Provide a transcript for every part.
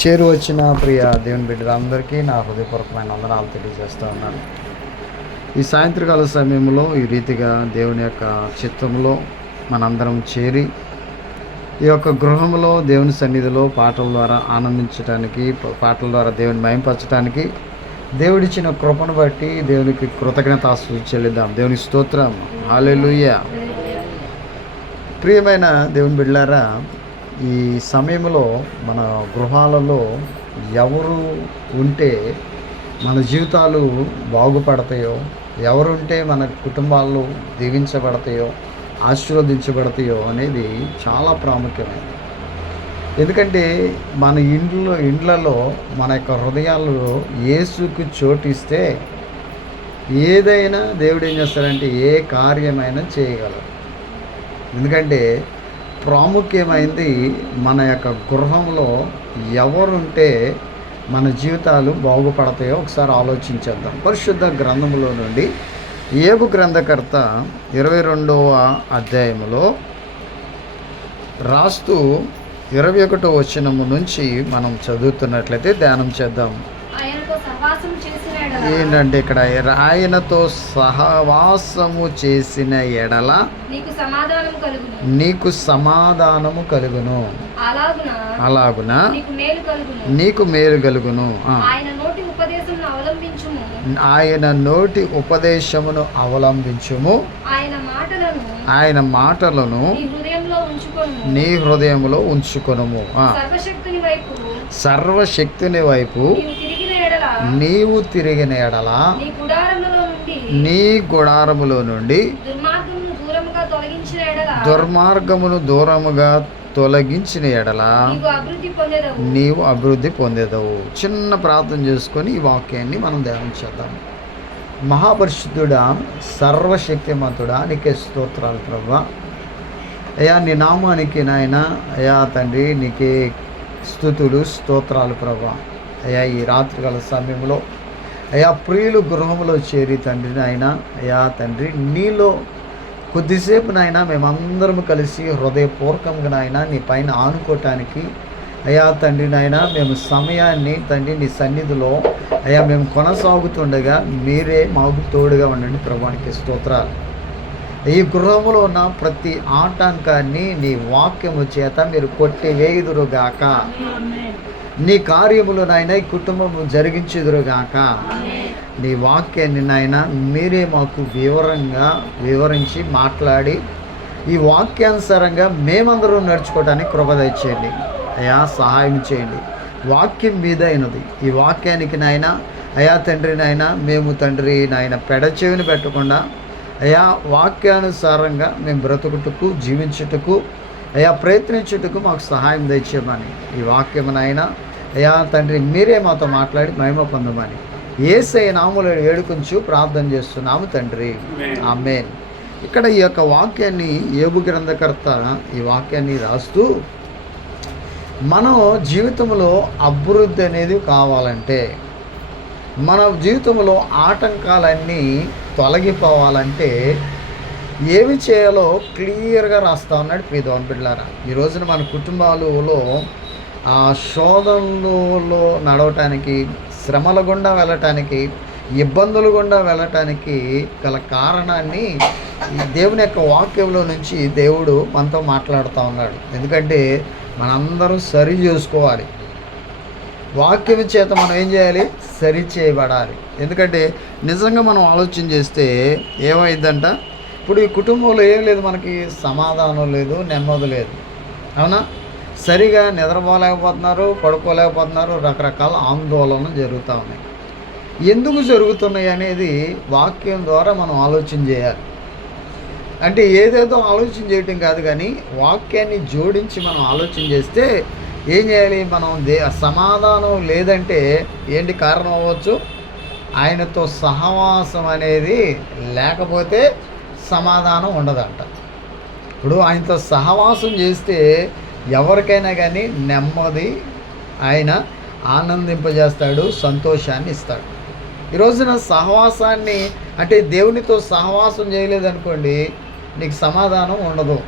చేరు వచ్చిన ప్రియ దేవుని బిడ్డలందరికీ నా హృదయపూర్వకమైన వందనాలు తెలియజేస్తూ ఉన్నాను. ఈ సాయంత్రకాల సమయంలో ఈ రీతిగా దేవుని యొక్క చిత్తంలో మనందరం చేరి ఈ యొక్క గృహంలో దేవుని సన్నిధిలో పాటల ద్వారా ఆనందించడానికి, పాటల ద్వారా దేవుని మహింపరచడానికి దేవుడిచ్చిన కృపను బట్టి దేవునికి కృతజ్ఞతాస్తుతులు చెల్లిద్దాం. దేవునికి స్తోత్రం. హల్లెలూయా. ప్రియమైన దేవుని బిడ్డలారా, ఈ సమయంలో మన గృహాలలో ఎవరు ఉంటే మన జీవితాలు బాగుపడతాయో, ఎవరుంటే మన కుటుంబాలు దీవించబడతాయో, ఆశీర్వదించబడతాయో అనేది చాలా ప్రాముఖ్యమైనది. ఎందుకంటే మన ఇండ్లలో మన యొక్క హృదయాల్లో యేసుకు చోటిస్తే ఏదైనా దేవుడు ఏం చేస్తాడంటే ఏ కార్యమైనా చేయగలరు. ఎందుకంటే ప్రాముఖ్యమైనది మన యొక్క గృహంలో ఎవరుంటే మన జీవితాలు బాగుపడతాయో ఒకసారి ఆలోచించేద్దాం. పరిశుద్ధ గ్రంథములో నుండి యోబు గ్రంథకర్త 22వ అధ్యాయములో రాస్తూ 21వ వచనము నుంచి మనం చదువుతున్నట్లయితే ధ్యానం చేద్దాం. ఏంటంటే ఇక్కడ ఆయనతో సహవాసము చేసిన ఎడల నీకు సమాధానము కలుగును, అలాగున నీకు మేలు కలుగును. ఆయన నోటి ఉపదేశమును అవలంబించుము, ఆయన మాటలను నీ హృదయంలో ఉంచుకొనుము. సర్వశక్తుని వైపు నీవు తిరిగిన ఎడల నీ గుడారములో నుండి దుర్మార్గమును దూరముగా తొలగించిన ఎడల నీవు అభివృద్ధి పొందేదవు. చిన్న ప్రార్థన చేసుకొని ఈ వాక్యాన్ని మనం ధ్యానం చేద్దాం. మహాపరిశుద్ధుడా, సర్వశక్తిమంతుడా, నీకే స్తోత్రాలు ప్రభువా. అయ్యా, నీ నామానికి నాయన, అయ్యా తండ్రి, నీకే స్తుతులు స్తోత్రాలు ప్రభువా. అయ్యా, ఈ రాత్రికాల సమయంలో అయ్యా ప్రియులు గృహంలో చేరి తండ్రి నాయన, అయ్యా తండ్రి, నీలో కొద్దిసేపు నాయన మేమందరం కలిసి హృదయపూర్వకంగా నాయన నీ పైన ఆనుకోవటానికి అయ్యా తండ్రి నాయన మేము సమయాన్ని తండ్రి నీ సన్నిధిలో అయ్యా మేము కొనసాగుతుండగా మీరే మాకు తోడుగా ఉండండి ప్రభువానికి స్తోత్రాలు. ఈ గృహంలో ఉన్న ప్రతి ఆటంకాన్ని నీ వాక్యము చేత మీరు కొట్టివేయుదురుగాక. నీ కార్యములు నాయన ఈ కుటుంబము జరిగించుదురుగాక. నీ వాక్యాన్ని నాయన మీరే మాకు వివరించి మాట్లాడి ఈ వాక్యానుసారంగా మేమందరం నడుచుకోవడానికి కృప దయచేయండి అయ్యా, సహాయం చేయండి. వాక్యం మీద అయినది ఈ వాక్యానికి నాయన అయ్యా తండ్రి నాయన మేము తండ్రి నాయన పెడచెవిని పెట్టకుండా అయ్యా వాక్యానుసారంగా మేము బ్రతుకుటకు జీవించుటకు అయ్యా ప్రయత్నించుటకు మాకు సహాయం దయచేయమని ఈ వాక్యము నాయన అయ్యా తండ్రి మీరే మాతో మాట్లాడి మహిమ పొందమని యేసయ్య నామములో వేడుకొంచు ప్రార్థన చేస్తున్నాము తండ్రి, ఆమేన్. ఇక్కడ ఈ యొక్క వాక్యాన్ని యోబు గ్రంథకర్త ఈ వాక్యాన్ని రాస్తూ మనం జీవితంలో అభివృద్ధి అనేది కావాలంటే, మన జీవితంలో ఆటంకాలన్నీ తొలగిపోవాలంటే ఏమి చేయాలో క్లియర్గా రాస్తా ఉన్నాడు ప్రియదేవుని బిడ్డలారా. ఈ రోజున మన కుటుంబాలలో ఆ శోధనలో నడవటానికి, శ్రమల గుండా వెళ్ళటానికి, ఇబ్బందులు గుండా వెళ్ళటానికి గల కారణాన్ని ఈ దేవుని యొక్క వాక్యంలో నుంచి దేవుడు మనతో మాట్లాడుతూ ఉన్నాడు. ఎందుకంటే మనందరం సరి చేసుకోవాలి. వాక్యం చేత మనం ఏం చేయాలి? సరి చేయబడాలి. ఎందుకంటే నిజంగా మనం ఆలోచన చేస్తే ఏమైందంట, ఇప్పుడు ఈ కుటుంబంలో ఏం లేదు, మనకి సమాధానం లేదు, నెమ్మది లేదు, అవునా? సరిగా నిద్రపోలేకపోతున్నారు, పడుకోలేకపోతున్నారు, రకరకాల ఆందోళనలు జరుగుతూ ఉన్నాయి. ఎందుకు జరుగుతున్నాయి అనేది వాక్యం ద్వారా మనం ఆలోచన చేయాలి. అంటే ఏదేదో ఆలోచన చేయటం కాదు, కానీ వాక్యాన్ని జోడించి మనం ఆలోచన చేస్తే ఏం చేయాలి? మనం సమాధానం లేదంటే ఏంటి కారణం అవ్వచ్చు? ఆయనతో సహవాసం అనేది లేకపోతే సమాధానం ఉండదంట. ఇప్పుడు ఆయనతో సహవాసం చేస్తే ఎవరికైనా కానీ నెమ్మది ఆయన ఆనందింపజేస్తాడు, సంతోషాన్ని ఇస్తాడు. ఈ రోజున సహవాసాన్ని అంటే దేవునితో సహవాసం చేయలేదనుకోండి, నీకు సమాధానం ఉండదు,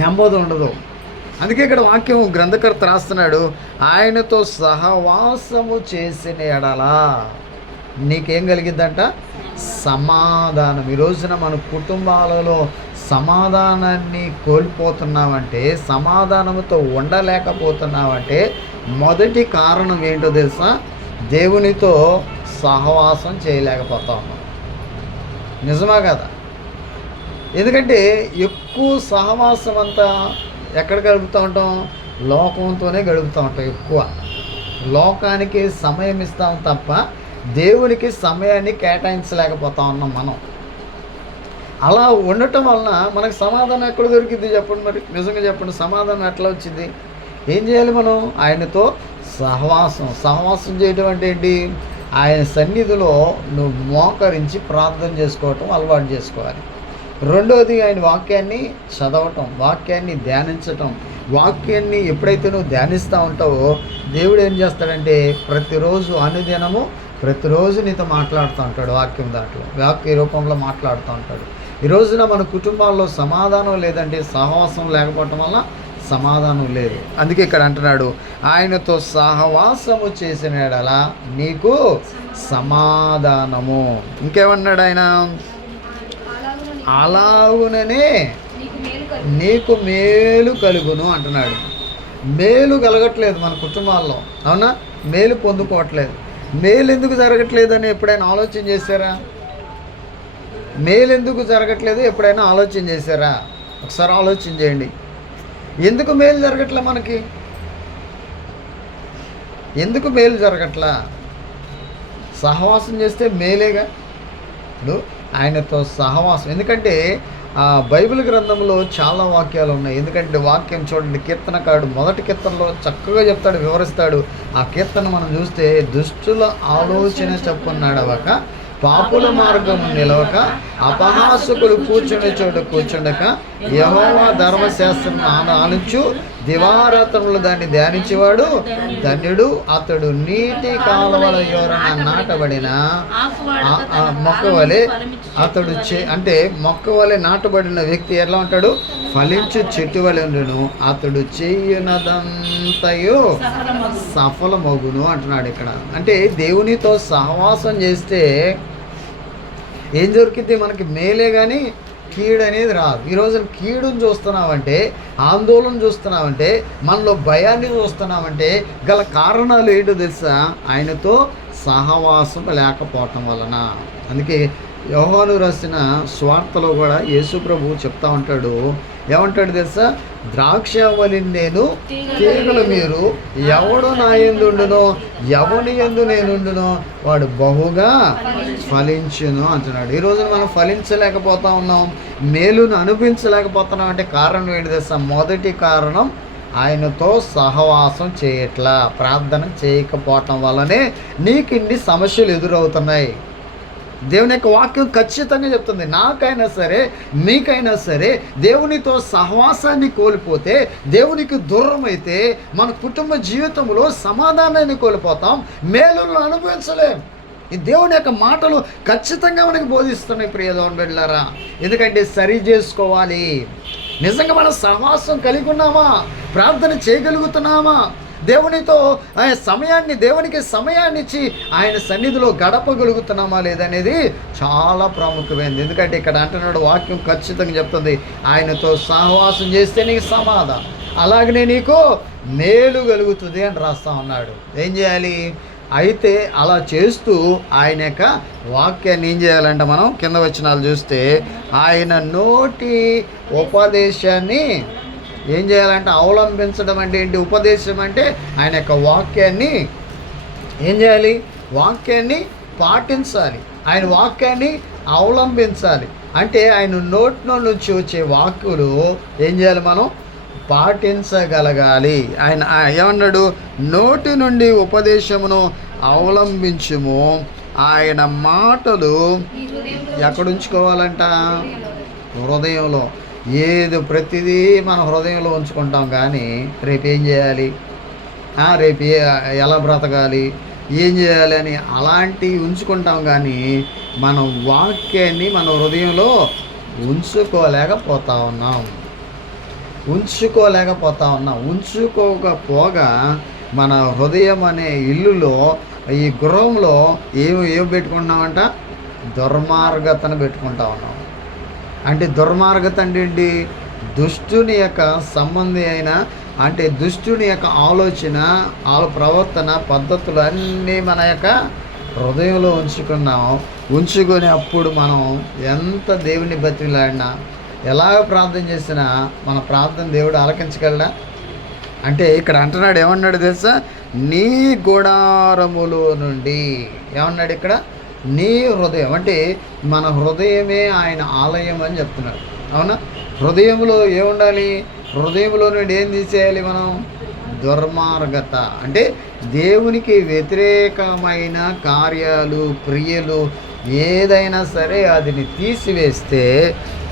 నెమ్మది ఉండదు, అందుకే ఇక్కడ వాక్యం గ్రంథకర్త రాస్తున్నాడు, ఆయనతో సహవాసము చేసిన ఎడలా నీకేం కలిగిద్దంట? సమాధానం. ఈ రోజున మన కుటుంబాలలో సమాధానాన్ని కోల్పోతున్నామంటే, సమాధానంతో ఉండలేకపోతున్నామంటే మొదటి కారణం ఏంటో తెలుసా? దేవునితో సహవాసం చేయలేకపోతా ఉన్నాం. నిజమా కదా? ఎందుకంటే ఎక్కువ సహవాసం అంతా ఎక్కడ గడుపుతూ ఉంటాం? లోకంతోనే గడుపుతూ ఉంటాం. ఎక్కువ లోకానికి సమయం ఇస్తాం తప్ప దేవునికి సమయాన్ని కేటాయించలేకపోతా ఉన్నాం మనం. అలా ఉండటం వలన మనకు సమాధానం ఎక్కడ దొరికింది చెప్పండి? మరి నిజంగా చెప్పండి, సమాధానం ఎట్లా వచ్చింది? ఏం చేయాలి మనం? ఆయనతో సహవాసం చేయటం అంటే ఏంటి? ఆయన సన్నిధిలో నువ్వు మోకరించి ప్రార్థన చేసుకోవటం అలవాటు చేసుకోవాలి. రెండోది, ఆయన వాక్యాన్ని చదవటం, వాక్యాన్ని ధ్యానించటం. వాక్యాన్ని ఎప్పుడైతే నువ్వు ధ్యానిస్తూ ఉంటావో దేవుడు ఏం చేస్తాడంటే ప్రతిరోజు అనుదినము ప్రతిరోజు నీతో మాట్లాడుతూ ఉంటాడు. వాక్య రూపంలో మాట్లాడుతూ ఉంటాడు. ఈ రోజున మన కుటుంబాల్లో సమాధానం లేదంటే సహవాసం లేకపోవటం వల్ల సమాధానం లేదు. అందుకే ఇక్కడ అంటున్నాడు, ఆయనతో సహవాసము చేసిన యెడల నీకు సమాధానము. ఇంకేమన్నాడు ఆయన? అలాగుననే నీకు మేలు కలుగును అంటున్నాడు. మేలు కలగట్లేదు మన కుటుంబాల్లో, అవునా? మేలు పొందుకోవట్లేదు. మేలు ఎందుకు జరగట్లేదని ఎప్పుడైనా ఆలోచన చేశారా? మేలు ఎందుకు జరగట్లేదు ఎప్పుడైనా ఆలోచన చేశారా? ఒకసారి ఆలోచన చేయండి. ఎందుకు మేలు జరగట్లే మనకి? ఎందుకు మేలు జరగట్లా? సహవాసం చేస్తే మేలేగా. ఇప్పుడు ఆయనతో సహవాసం, ఎందుకంటే బైబిల్ గ్రంథంలో చాలా వాక్యాలు ఉన్నాయి. ఎందుకంటే వాక్యం చూడండి, కీర్తనకారుడు మొదటి కీర్తనలో చక్కగా చెప్తాడు, వివరిస్తాడు. ఆ కీర్తన మనం చూస్తే, దుష్టుల ఆలోచన చొప్పున నడవక, పాపుల మార్గం నిలవక, అపహాసకులు కూర్చుని చోట కూర్చుండక, యెహోవా ధర్మశాస్త్రం ఆలించు దివారాత్రములు దాన్ని ధ్యానించేవాడు ధన్యుడు. అతడు నీటి కాలువల యోరన నాటబడిన మొక్క వలె, అతడు అంటే మొక్క వలె నాటబడిన వ్యక్తి ఎలా ఉంటాడు? ఫలించు చెట్టు వలె ఉండును. అతడు చేయునదంతయు సఫలమగును అంటున్నాడు ఇక్కడ. అంటే దేవునితో సహవాసం చేస్తే ఏం దొరికింది మనకి? మేలే కానీ కీడు అనేది రాదు. ఈరోజు కీడును చూస్తున్నామంటే, ఆందోళన చూస్తున్నామంటే, మనలో భయాన్ని చూస్తున్నామంటే గల కారణాలు ఏంటో తెలుసా? ఆయనతో సహవాసం లేకపోవటం వలన. అందుకే యోహాను రాసిన స్వార్థలో కూడా యేసు ప్రభువు చెప్తా ఉంటాడు, ఏమంటాడు తెలుసా? ద్రాక్షవల్లి నేను, తీగలు మీరు. ఎవడు నా యందు ఉండునో, ఎవని యందు నేనుండునో వాడు బహుగా ఫలించును అంటున్నాడు. ఈరోజు మనం ఫలించలేకపోతా ఉన్నాం, మేలును అనుభవించలేకపోతున్నాం అంటే కారణం ఏంటి తెలుసా? మొదటి కారణం ఆయనతో సహవాసం చేయట్లా, ప్రార్థన చేయకపోవటం వల్లనే నీకు ఇన్ని సమస్యలు ఎదురవుతున్నాయి. దేవుని యొక్క వాక్యం ఖచ్చితంగా చెప్తుంది, నాకైనా సరే మీకైనా సరే దేవునితో సహవాసాన్ని కోల్పోతే, దేవునికి దూరం అయితే మన కుటుంబ జీవితంలో సమాధానాన్ని కోల్పోతాం, మేలులను అనుభవించలేం. ఈ దేవుని యొక్క మాటలు ఖచ్చితంగా మనకి బోధిస్తున్నాయి ప్రియ దేవుని బిడ్డలారా. ఎందుకంటే సరి చేసుకోవాలి. నిజంగా మనం సహవాసం కలిగి ఉన్నామా? ప్రార్థన చేయగలుగుతున్నామా? దేవునితో దేవునికి సమయాన్ని ఇచ్చి ఆయన సన్నిధిలో గడపగలుగుతున్నామా లేదనేది చాలా ప్రాముఖ్యమైనది. ఎందుకంటే ఇక్కడ అంటున్నాడు, వాక్యం ఖచ్చితంగా చెప్తుంది, ఆయనతో సహవాసం చేస్తే నీకు సమాధానం, అలాగనే నీకు మేలు కలుగుతుంది అని రాస్తా ఉన్నాడు. ఏం చేయాలి? అయితే అలా చేస్తూ ఆయన యొక్క వాక్యాన్ని ఏం చేయాలంటే మనం కింద వచనాలు చూస్తే, ఆయన నోటి ఉపదేశాన్ని ఏం చేయాలంటే అవలంబించడం. అంటే ఏంటి? ఉపదేశం అంటే ఆయన యొక్క వాక్యాన్ని ఏం చేయాలి? వాక్యాన్ని పాటించాలి, ఆయన వాక్యాన్ని అవలంబించాలి. అంటే ఆయన నోట్లో నుంచి వచ్చే వాక్కులు ఏం చేయాలి? మనం పాటించగలగాలి. ఆయన ఏమన్నాడు? నోటి నుండి ఉపదేశమును అవలంబించుము, ఆయన మాటలు ఎక్కడ ఉంచుకోవాలంట? హృదయంలో. ఏదో ప్రతిదీ మన హృదయంలో ఉంచుకుంటాం, కానీ రేపు ఏం చేయాలి, రేపు ఎలా బ్రతకాలి, ఏం చేయాలి అని అలాంటివి ఉంచుకుంటాం, కానీ మనం వాక్యాన్ని మన హృదయంలో ఉంచుకోలేకపోతా ఉన్నాం. ఉంచుకోలేకపోతా ఉన్నాం. ఉంచుకోకపోగా మన హృదయం అనే ఇల్లులో, ఈ గృహంలో ఏం పెట్టుకుంటున్నామంట? దుర్మార్గతను పెట్టుకుంటా ఉన్నాం. అంటే దుర్మార్గత అంటే ఏంటి? దుష్టుని యొక్క సంబంధి అయిన, అంటే దుష్టుని యొక్క ఆలోచన, ప్రవర్తన పద్ధతులు అన్నీ మన యొక్క హృదయంలో ఉంచుకొని అప్పుడు మనం ఎంత దేవుని బతిలాడినా, ఎలాగ ప్రార్థన చేసినా మన ప్రార్థన దేవుడు ఆలకించగలడా? అంటే ఇక్కడ అంటున్నాడు, ఏమన్నాడు తెలుసా? నీ గుడారములో నుండి, ఏమన్నాడు ఇక్కడ? నీ హృదయం, అంటే మన హృదయమే ఆయన ఆలయం అని చెప్తున్నాడు. అవునా? హృదయంలో ఏముండాలి? హృదయంలో నుండి ఏం తీసేయాలి మనం? దుర్మార్గత, అంటే దేవునికి వ్యతిరేకమైన కార్యాలు, క్రియలు ఏదైనా సరే అదిని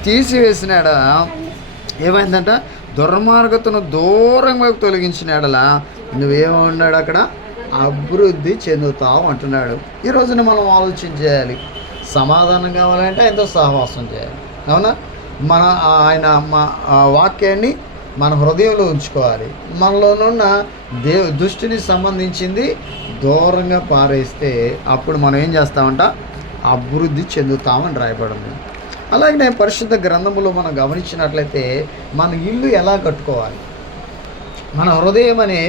తీసివేసినాడ ఏమైందంట? దుర్మార్గతను దూరంగా తొలగించినాడలా నువ్వేమన్నాడు అక్కడ? అభివృద్ధి చెందుతావు అంటున్నాడు. ఈ రోజున మనం ఆలోచించేయాలి. సమాధానం కావాలంటే ఆయనతో సహవాసం చేయాలి. అవునా? మన ఆయన వాక్యాన్ని మన హృదయంలో ఉంచుకోవాలి. మనలోనున్న దృష్టిని సంబంధించింది దూరంగా పారేస్తే అప్పుడు మనం ఏం చేస్తామంట? అభివృద్ధి చెందుతామని రాయబడింది. అలాగే పరిశుద్ధ గ్రంథములో మనం గమనించినట్లయితే మన ఇల్లు ఎలా కట్టుకోవాలి, మన హృదయం అనే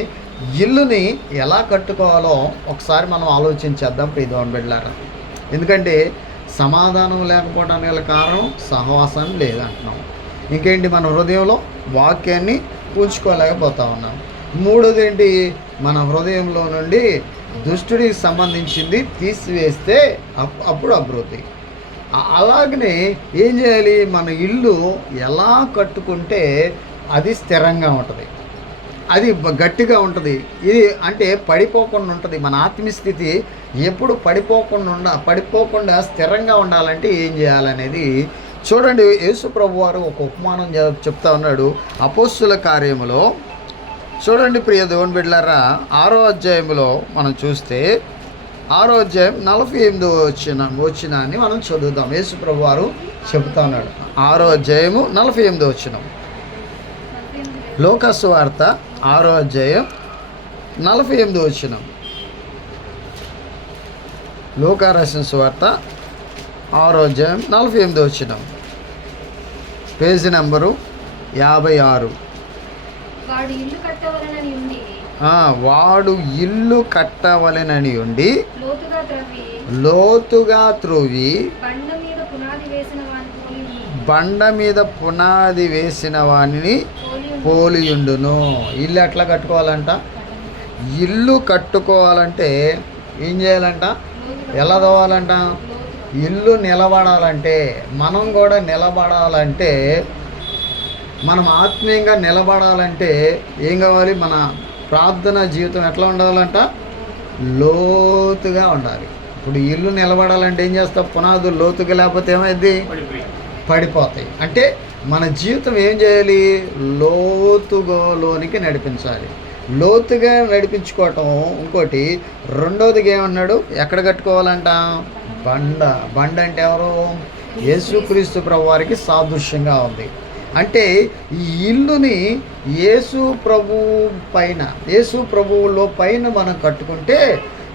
ఇల్లుని ఎలా కట్టుకోవాలో ఒకసారి మనం ఆలోచించేద్దాం ప్రియదేవుని బిడ్డలారా. ఎందుకంటే సమాధానం లేకపోవడానికి గల కారణం సహవాసం లేదంటున్నాం. ఇంకేంటి? మన హృదయంలో వాక్యాన్ని ఉంచుకోలేకపోతా ఉన్నాం. మూడోది ఏంటి? మన హృదయంలో నుండి దుష్టుడికి సంబంధించింది తీసివేస్తే అప్పుడు అభివృద్ధి. అలాగనే ఏం చేయాలి? మన ఇల్లు ఎలా కట్టుకుంటే అది స్థిరంగా ఉంటుంది, అది గట్టిగా ఉంటుంది. ఇది అంటే పడిపోకుండా ఉంటుంది. మన ఆత్మీయ స్థితి ఎప్పుడు పడిపోకుండా స్థిరంగా ఉండాలంటే ఏం చేయాలనేది చూడండి. యేసు ప్రభు వారు ఒక ఉపమానం చెప్తా ఉన్నాడు అపోస్తుల కార్యములో. చూడండి ప్రియ దేవుని బిడ్డలారా, 6వ అధ్యాయంలో మనం చూస్తే 6వ అధ్యాయం 48వ వచనాన్ని మనం చదువుతాం. యేసు ప్రభు వారు చెప్తా ఉన్నాడు. 6వ అధ్యాయము 48వ వచనం. లోకా సువార్త 6వ అధ్యాయం 48వ వచనం. లోకా రాసిన సువార్త 6వ అధ్యాయం 48వ వచనం. Page number 56. వాడు ఇల్లు కట్టవలెనని ఉండి లోతుగా త్రవ్వి బండ మీద పునాది వేసిన వానిని పోలియుండును. ఇల్లు ఎట్లా కట్టుకోవాలంట? ఇల్లు కట్టుకోవాలంటే ఏం చేయాలంట? ఎలా తవ్వాలంట? ఇల్లు నిలబడాలంటే, మనం కూడా నిలబడాలంటే, మనం ఆత్మీయంగా నిలబడాలంటే ఏం కావాలి? మన ప్రార్థన జీవితం ఎట్లా ఉండాలంట? లోతుగా ఉండాలి. ఇప్పుడు ఇల్లు నిలబడాలంటే ఏం చేస్తాం? పునాదులు లోతుగా లేకపోతే ఏమైంది? పడిపోతాయి. అంటే మన జీవితం ఏం చేయాలి? లోతులోనికి నడిపించాలి. లోతుగా నడిపించుకోవటం. ఇంకోటి రెండోదిగా ఏమన్నాడు? ఎక్కడ కట్టుకోవాలంట? బండ అంటే ఎవరు? యేసుక్రీస్తు ప్రభువారికి సాదృశ్యంగా ఉంది. అంటే ఈ ఇల్లుని యేసు ప్రభువులో పైన మనం కట్టుకుంటే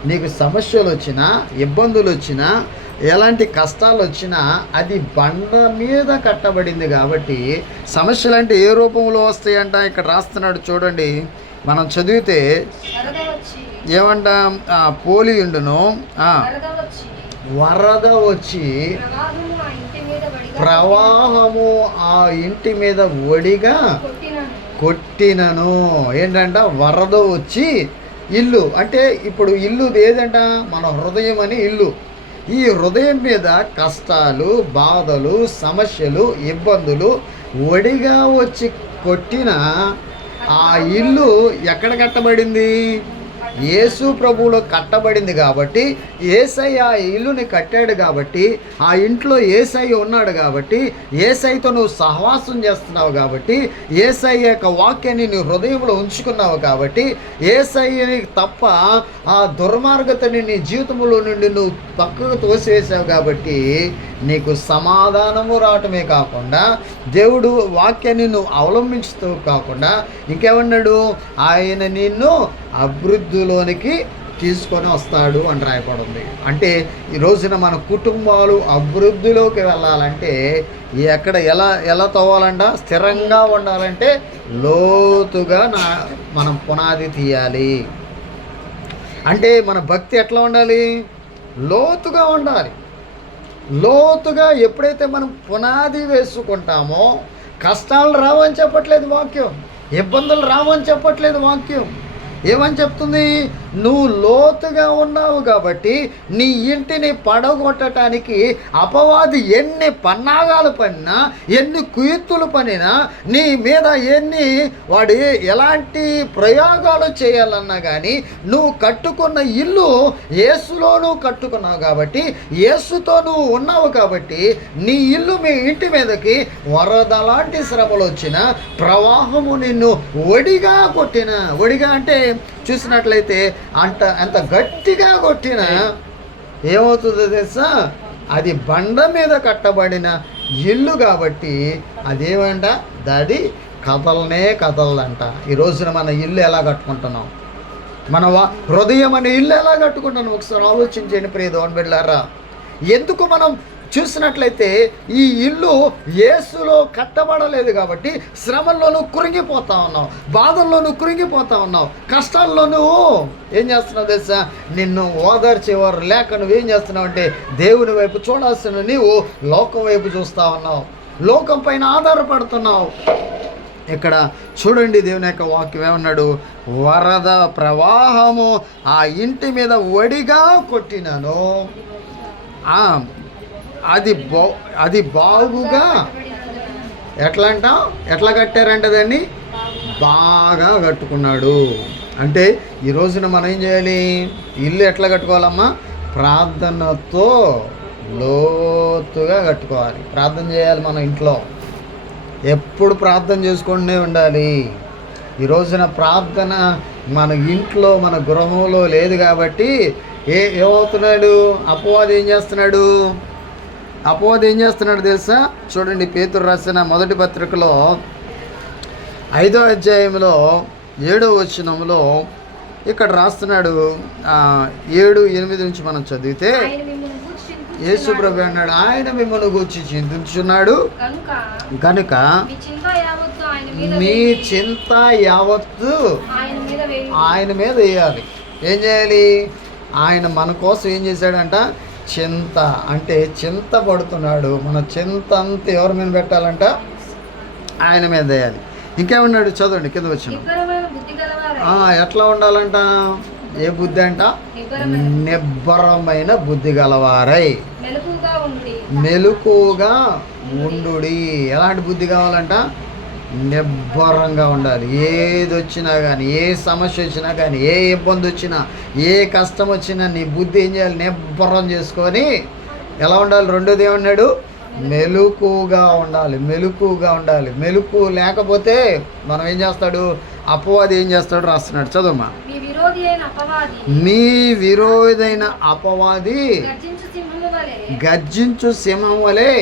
నీకు సమస్యలు వచ్చినా, ఇబ్బందులు వచ్చినా, ఎలాంటి కష్టాలు వచ్చినా అది బండ మీద కట్టబడింది కాబట్టి సమస్యలు అంటే ఏ రూపంలో వస్తాయంట? ఇక్కడ రాస్తున్నాడు చూడండి. మనం చదివితే ఏమంటాం? పోలియుండును, వరద వచ్చి ప్రవాహము ఆ ఇంటి మీద ఒడిగా కొట్టినను. ఏంటంట? వరద వచ్చి ఇల్లు అంటే ఇప్పుడు ఇల్లు ఏదంట? మన హృదయం అని ఇల్లు. ఈ హృదయం మీద కష్టాలు, బాధలు, సమస్యలు, ఇబ్బందులు ఒడిగా వచ్చి కొట్టిన ఆ ఇల్లు ఎక్కడ కట్టబడింది? యేసు ప్రభువులో కట్టబడింది కాబట్టి, యేసయ్య ఆ ఇల్లుని కట్టాడు కాబట్టి, ఆ ఇంట్లో యేసయ్య ఉన్నాడు కాబట్టి, యేసయ్యతో నువ్వు సహవాసం చేస్తున్నావు కాబట్టి, యేసయ్య యొక్క వాక్యాన్ని నువ్వు హృదయంలో ఉంచుకున్నావు కాబట్టి, యేసయ్యని తప్ప ఆ దుర్మార్గతని నీ జీవితంలో నుండి నువ్వు పక్కకు తోసివేసావు కాబట్టి నీకు సమాధానము రావటమే కాకుండా దేవుడు వాక్యాన్ని నువ్వు అవలంబించుతూ కాకుండా ఇంకేమన్నాడు, ఆయన నిన్ను అభివృద్ధిలోనికి తీసుకొని వస్తాడు అని రాయబడింది. అంటే ఈ రోజున మన కుటుంబాలు అభివృద్ధిలోకి వెళ్ళాలంటే ఎక్కడ ఎలా తవ్వాలంట, స్థిరంగా ఉండాలంటే లోతుగా మనం పునాది తీయాలి. అంటే మన భక్తి ఎట్లా ఉండాలి, లోతుగా ఉండాలి. లోతుగా ఎప్పుడైతే మనం పునాది వేసుకుంటామో కష్టాలు రావని చెప్పట్లేదు వాక్యం, ఇబ్బందులు రావని చెప్పట్లేదు వాక్యం. ఏమని చెప్తుంది, నువ్వు లోతుగా ఉన్నావు కాబట్టి నీ ఇంటిని పడగొట్టడానికి అపవాది ఎన్ని పన్నాగాలు పడినా, ఎన్ని కుయుత్తులు పడినా, నీ మీద వాడు ఎలాంటి ప్రయోగాలు చేయాలన్నా కానీ నువ్వు కట్టుకున్న ఇల్లు యేసులో నువ్వు కట్టుకున్నావు కాబట్టి, యేసుతో నువ్వు ఉన్నావు కాబట్టి నీ ఇల్లు మీ ఇంటి మీదకి వరద లాంటి శ్రమలు వచ్చిన, ప్రవాహము నిన్ను ఒడిగా అంటే చూసినట్లయితే ఎంత గట్టిగా కొట్టినా ఏమవుతుందో తెలుసా, అది బండ మీద కట్టబడిన ఇల్లు కాబట్టి అదేమంట, దాడి కదలదంట. ఈ రోజున మన ఇల్లు ఎలా కట్టుకుంటున్నాం, మన హృదయం అనే ఇల్లు ఎలా కట్టుకుంటున్నాం ఒకసారి ఆలోచించండి ప్రియ దేవుని బిడ్డలారా. ఎందుకు మనం చూసినట్లయితే ఈ ఇల్లు యేసులో కట్టబడలేదు కాబట్టి శ్రమల్లోనూ కృంగిపోతా ఉన్నావు, బాధల్లోనూ కృంగిపోతా ఉన్నావు, కష్టాల్లోనూ ఏం చేస్తున్నావు తెలుసా, నిన్ను ఓదార్చేవారు లేక నువ్వేం చేస్తున్నావు అంటే దేవుని వైపు చూడాల్సిన నీవు లోకం వైపు చూస్తూ ఉన్నావు, లోకం పైన ఆధారపడుతున్నావు. ఇక్కడ చూడండి దేవుని యొక్క వాక్యం ఏమన్నాడు, వరద ప్రవాహము ఆ ఇంటి మీద ఒడిగా కొట్టినను అది బాగుగా ఎట్లా కట్టారంటే దాన్ని బాగా కట్టుకున్నాడు. అంటే ఈ రోజున మనం ఏం చేయాలి, ఇల్లు ఎట్లా కట్టుకోవాలమ్మా, ప్రార్థనతో లోతుగా కట్టుకోవాలి. ప్రార్థన చేయాలి, మన ఇంట్లో ఎప్పుడు ప్రార్థన చేసుకుంటూనే ఉండాలి. ఈ రోజున ప్రార్థన మన ఇంట్లో మన గృహంలో లేదు కాబట్టి ఏమవుతున్నాడు, అపవాది ఏం చేస్తున్నాడు తెలుసా. చూడండి పేతురు రాసిన మొదటి పత్రికలో 5వ అధ్యాయంలో 7వ వచనంలో ఇక్కడ రాస్తున్నాడు. 7-8 నుంచి మనం చదివితే యేసు ప్రభు అన్నాడు, ఆయన మిమ్మల్ని గూర్చి చింతించున్నాడు కనుక మీ చింత యావత్తు ఆయన మీద వేయాలి. ఏం చేయాలి, ఆయన మన కోసం ఏం చేశాడంట, చింత అంటే చింత పడుతున్నాడు. మన చింత అంతా ఎవరి మీద పెట్టాలంట, ఆయన మీద వేయాలి. ఇంకేమన్నాడు చదవండి కింద వచ్చిన, ఎట్లా ఉండాలంట, ఏ బుద్ధి అంట, నిబ్బరమైన బుద్ధి గలవారై మెలకుగా ఉండుడి. ఎలాంటి బుద్ధి కావాలంట, నిబ్బరంగా ఉండాలి. ఏది వచ్చినా కానీ, ఏ సమస్య వచ్చినా కానీ, ఏ ఇబ్బంది వచ్చినా, ఏ కష్టం వచ్చినా నీ బుద్ధి ఏం చేయాలి, నిబ్బరం చేసుకొని ఎలా ఉండాలి. రెండోది ఏమన్నాడు, మెలకుగా ఉండాలి. మెలకు లేకపోతే మనం ఏం చేస్తాడు, అపవాది ఏం చేస్తాడు రాస్తున్నాడు, చదువుమా. మీ విరోధైన అపవాది గర్జించు సింహం వలె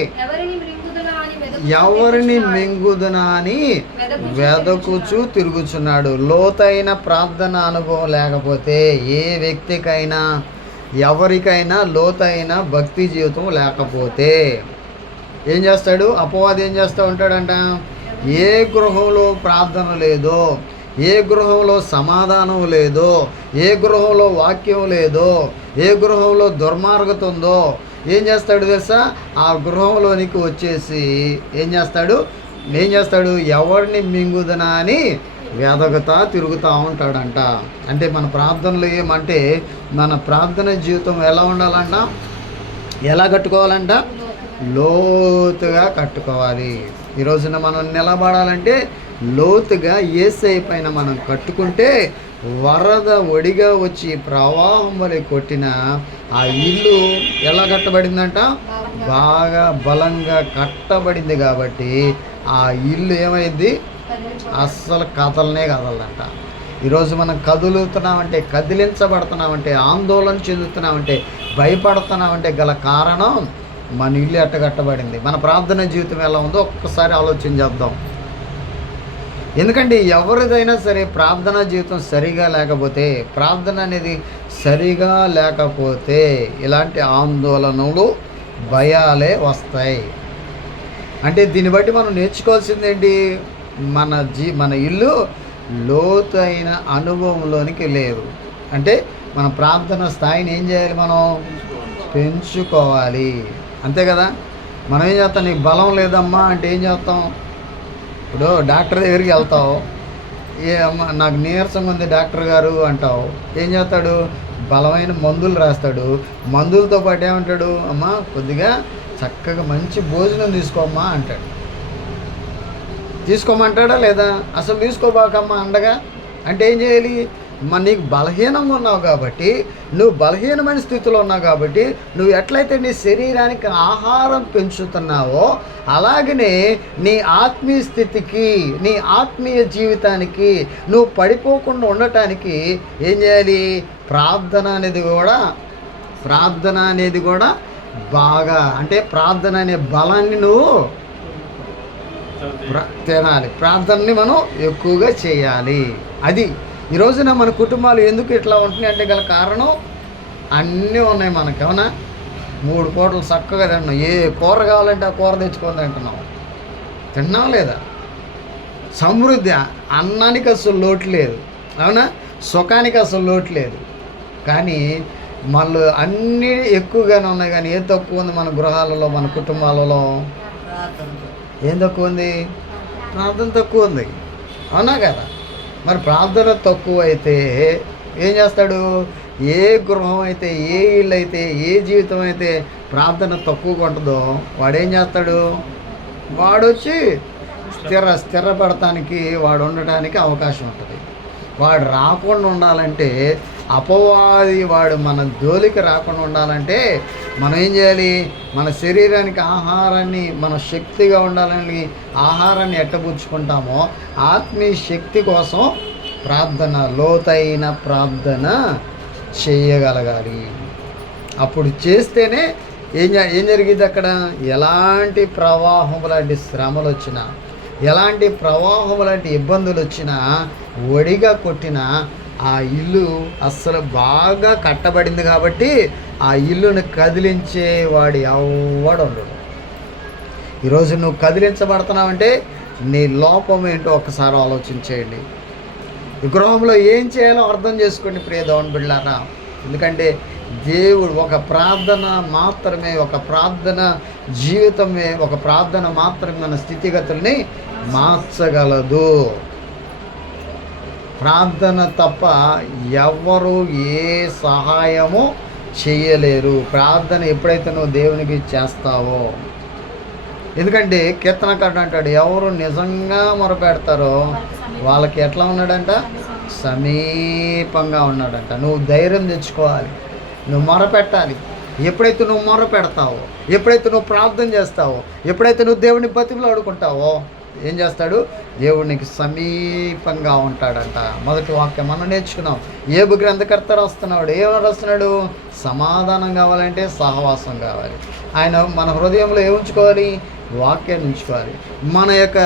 ఎవరిని మింగుదునా అని వెదకుచూ తిరుగుచున్నాడు. లోతైన ప్రార్థన అనుభవం లేకపోతే ఏ వ్యక్తికైనా ఎవరికైనా లోతైన భక్తి జీవితం లేకపోతే ఏం చేస్తాడు, అపవాది ఏం చేస్తూ ఉంటాడంట, ఏ గృహంలో ప్రార్థన లేదో, ఏ గృహంలో సమాధానం లేదో, ఏ గృహంలో వాక్యం లేదో, ఏ గృహంలో దుర్మార్గత ఉందో ఏం చేస్తాడు తెలుసా, ఆ గృహంలోనికి వచ్చేసి ఏం చేస్తాడు, ఎవరిని మింగుదనా అని వెదకుతా తిరుగుతూ ఉంటాడంట. అంటే మన ప్రార్థనలు ఏమంటే, మన ప్రార్థన జీవితం ఎలా ఉండాలంట, ఎలా కట్టుకోవాలంట, లోతుగా కట్టుకోవాలి. ఈ రోజున మనం నిలబడాలంటే లోతుగా యేసయ్య పైన మనం కట్టుకుంటే వరద ఒడిగా వచ్చి ప్రవాహం వలె కొట్టిన ఆ ఇల్లు ఎలా కట్టబడిందంట, బాగా బలంగా కట్టబడింది కాబట్టి ఆ ఇల్లు ఏమైంది, అస్సలు కదలదంట. ఈరోజు మనం కదులుతున్నామంటే, కదిలించబడుతున్నామంటే, ఆందోళన చెందుతున్నామంటే, భయపడుతున్నామంటే గల కారణం మన ఇల్లు ఎట్ట కట్టబడింది, మన ప్రార్థన జీవితం ఎలా ఉందో ఒక్కసారి ఆలోచన చేద్దాం. ఎందుకంటే ఎవరిదైనా సరే ప్రార్థనా జీవితం సరిగా లేకపోతే, ప్రార్థన అనేది సరిగా లేకపోతే ఇలాంటి ఆందోళనలు, భయాలే వస్తాయి. అంటే దీన్ని బట్టి మనం నేర్చుకోవాల్సింది ఏంటి? మన ఇల్లు లోతైన అనుభవంలోనికి లేదు. అంటే మన ప్రార్థన స్థాయిని ఏం చేయాలి? మనం పెంచుకోవాలి. అంతే కదా. మనం ఏం చేస్తాం? నీకు బలం లేదమ్మా అంటే ఏం చేస్తాం? ఇప్పుడు డాక్టర్ దగ్గరికి వెళ్తావు, ఏ అమ్మ నాకు నీరసంగా ఉంది డాక్టర్ గారు అంటావు. ఏం చేస్తాడు? బలమైన మందులు రాస్తాడు. మందులతో పాటు ఏమంటాడు? అమ్మ కొద్దిగా చక్కగా మంచి భోజనం తీసుకోమ్మా అంటాడు. తీసుకోమంటాడా లేదా? అసలు తీసుకోబాకమ్మా అండగా అంటే ఏం చేయాలి? నీకు బలహీనంగా ఉన్నావు కాబట్టి, నువ్వు బలహీనమైన స్థితిలో ఉన్నావు కాబట్టి, నువ్వు ఎట్లయితే నీ శరీరానికి ఆహారం పెంచుతున్నావో అలాగనే నీ ఆత్మీయ స్థితికి, నీ ఆత్మీయ జీవితానికి నువ్వు పడిపోకుండా ఉండటానికి ఏం చేయాలి? ప్రార్థన అనేది కూడా బాగా, అంటే ప్రార్థన అనే బలాన్ని నువ్వు తినాలి. ప్రార్థనని మనం ఎక్కువగా చేయాలి. అది ఈ రోజున మన కుటుంబాలు ఎందుకు ఇట్లా ఉంటున్నాయి అంటే గల కారణం అన్నీ ఉన్నాయి మనకి. అవునా? 3 పూటలు చక్కగా తింటున్నాం. ఏ కూర కావాలంటే ఆ కూర తెచ్చుకొని తింటున్నాం లేదా? సమృద్ధి, అన్నానికి అసలు లోటు లేదు. అవునా? సుఖానికి అసలు లోటు లేదు. కానీ మళ్ళీ అన్నీ ఎక్కువగానే ఉన్నాయి. కానీ ఏం తక్కువ ఉంది మన గృహాలలో, మన కుటుంబాలలో? ఏం తక్కువ ఉంది? ప్రార్థన తక్కువ ఉంది. అవునా కదా? మరి ప్రార్థన తక్కువ అయితే ఏం చేస్తాడు? ఏ గృహం అయితే, ఏ ఇల్లు అయితే, ఏ జీవితం అయితే ప్రార్థన తక్కువగా ఉంటుందో వాడేం చేస్తాడు? వాడు వచ్చి స్థిరపడటానికి, వాడు ఉండటానికి అవకాశం ఉంటుంది. వాడు రాకుండా ఉండాలంటే, అపవాది వాడు మన జోలికి రాకుండా ఉండాలంటే మనం ఏం చేయాలి? మన శరీరానికి ఆహారాన్ని, మన శక్తిగా ఉండాలని ఆహారాన్ని ఎట్టబుచ్చుకుంటామో ఆత్మీయ శక్తి కోసం ప్రార్థన, లోతైన ప్రార్థన చేయగలగాలి. అప్పుడు చేస్తేనే ఏం జరిగింది అక్కడ? ఎలాంటి ప్రవాహం లాంటి శ్రమలు వచ్చినా, ఎలాంటి ప్రవాహం లాంటి ఇబ్బందులు వచ్చినా, ఒడిగా కొట్టినా ఆ ఇల్లు అస్సలు బాగా కట్టబడింది కాబట్టి ఆ ఇల్లుని కదిలించేవాడు ఎవడు ఉండడు. ఈరోజు నువ్వు కదిలించబడుతున్నావంటే నీ లోపం ఏంటో ఒకసారి ఆలోచించేయండి. ఈ గృహంలో ఏం చేయాలో అర్థం చేసుకోండి ప్రియ దేవుని బిడ్డలారా. ఎందుకంటే దేవుడు ఒక ప్రార్థన మాత్రమే, ఒక ప్రార్థన జీవితమే, ఒక ప్రార్థన మాత్రమే మన స్థితిగతుల్ని మార్చగలదు. ప్రార్థన తప్ప ఎవ్వరూ ఏ సహాయము చేయలేరు. ప్రార్థన ఎప్పుడైతే నువ్వు దేవునికి చేస్తావో, ఎందుకంటే కీర్తనకారుడు అంటాడు, ఎవరు నిజంగా మొరపెడతారో వాళ్ళకి ఎట్లా ఉన్నాడంట? సమీపంగా ఉన్నాడంట. నువ్వు ధైర్యం తెచ్చుకోవాలి, నువ్వు మొరపెట్టాలి. ఎప్పుడైతే నువ్వు మొరపెడతావో, ఎప్పుడైతే నువ్వు ప్రార్థన చేస్తావో, ఎప్పుడైతే నువ్వు దేవుని బతిమలాడుకుంటావో ఏం చేస్తాడు? దేవునికి సమీపంగా ఉంటాడంట. మొదటి వాక్యం మనం నేర్చుకున్నాం. ఏబు గ్రంథకర్త రాస్తున్నాడు. ఏమని రాస్తున్నాడు? సమాధానం కావాలంటే సహవాసం కావాలి. ఆయన మన హృదయంలో ఏముంచుకోవాలి? వాక్యాన్ని ఉంచుకోవాలి. మన యొక్క